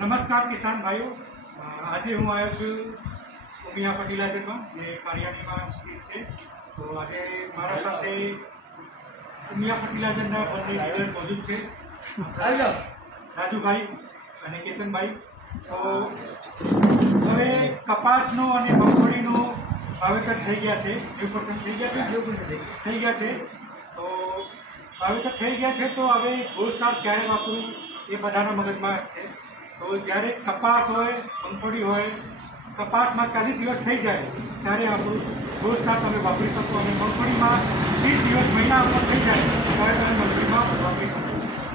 નમસ્કાર કિસાન ભાઈઓ, આજે હું આવ્યો છું ઉમિયા ફર્ટિલાઇઝરમાં જે કારિયાણીમાં સ્થિત છે. તો આજે મારા સાથે ઉમિયા ફર્ટિલાઇઝરના બંને ડીલર મોજૂદ છે, રાજુભાઈ અને કેતનભાઈ. તો હવે કપાસનો અને મગફળીનો વાવેતર થઈ ગયા છે, 90% થઈ ગયા છે. તો વાવેતર થઈ ગયા છે, તો હવે ગોસ્ટાર ક્યારે વાપરવું એ બધાના મગજમાં છે. તો જ્યારે કપાસ હોય, મગફળી હોય, કપાસમાં 40 દિવસ થઈ જાય ત્યારે આપણું ગોસ્ટાર તમે વાપરી શકો, અને મગફળીમાં 30 દિવસ મહિના ઉપર થઈ જાય ત્યારે તમે મગફળીમાં વાપરી શકો.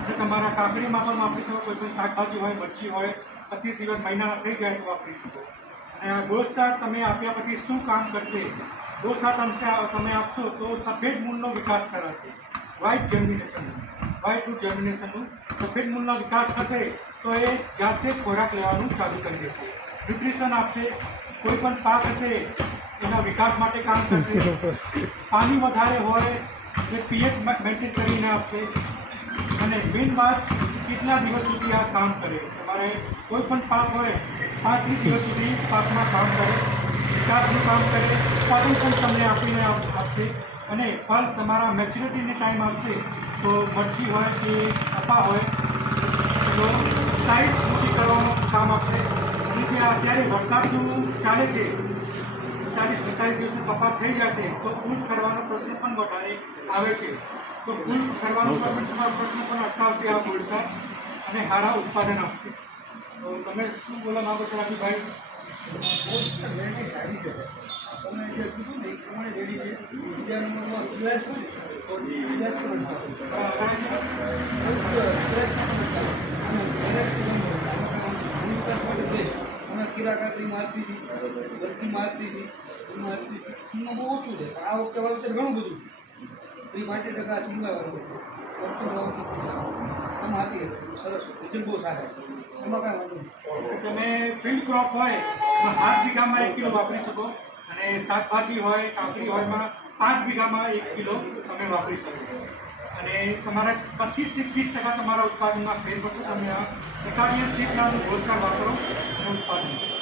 એટલે તમારા કાકડીમાં પણ વાપરી શકો, કોઈ પણ શાકભાજી હોય, મરચી હોય, 25 દિવસ મહિનાના થઈ જાય તો વાપરી શકો. અને આ ગોસ્ટાર તમે આપ્યા પછી શું કામ કરશે? ગોસ્ટાર તમે આપશો તો સફેદ મૂળનો વિકાસ કરાશે, વ્હાઇટ રૂટ જર્મિનેશનનું સફેદ મૂળનો વિકાસ થશે તો એ જાતે ખોરાક લેવાનું ચાલુ કરી દેશે, ન્યુટ્રિશન આપશે, કોઈ પણ પાક હશે એના વિકાસ માટે કામ કરશે. પાણી વધારે હોય એ પીએચ મેન્ટેન કરીને આપશે. અને મેઇન વાત, કેટલા દિવસ સુધી આ કામ કરે. તમારે કોઈ પણ પાક હોય 5 દિવસ સુધી પાકમાં કામ કરે, વિકાસનું કામ કરે, ઉત્પાદન પણ તમને આપીને આપશે. અને ફળ તમારા મેચ્યુરિટીને ટાઈમ આપશે તો મરચી હોય કે કપા હોય તો સાઇઝ મોટી કરવાનું કામ આપશે. અને જે અત્યારે વરસાદનું ચાલે છે, 40-45 દિવસનું કપાસ થઈ જાય છે, તો ફૂલ કરવાનો પ્રશ્ન પણ વધારે આવે છે. તો ફૂલ કરવાનો તમારો પ્રશ્ન પણ અટકાવશે આ ગોસ્ટાર, અને સારા ઉત્પાદન આપશે. તો તમે શું બોલવા માગો છો રાજુભાઈ? સારી છે. તમે જે કીધું ને એ પ્રમાણે રેડી છે. બીજા નંબરમાં સિલાઈ શું છે? કીરા કાકરી મારતી હતી, ગરજી મારતી હતી, સિંગમાં બહુ ઓછું છે. આ વખતે વાવેતર ઘણું બધું 30-35% સિંગમાં વાવેતર છે. એમાં હતી સરસ રિઝલ્ટ બહુ સારા, એમાં કાંઈ વાંધો નહીં. તમે ફિલ્ડ ક્રોપ હોય તો 7 વીઘામાં 1 કિલો વાપરી શકો, અને શાકભાજી હોય, કાકડી હોય એમાં 5 વીઘામાં 1 કિલો તમે વાપરી શકો. અને તમારા 25 થી 30% તમારા ઉત્પાદનમાં ફેર પડશે. તમે આ એકાડિયા સીડનાનું ગોસ્ટાર વાપરો અને ઉત્પાદન કરો.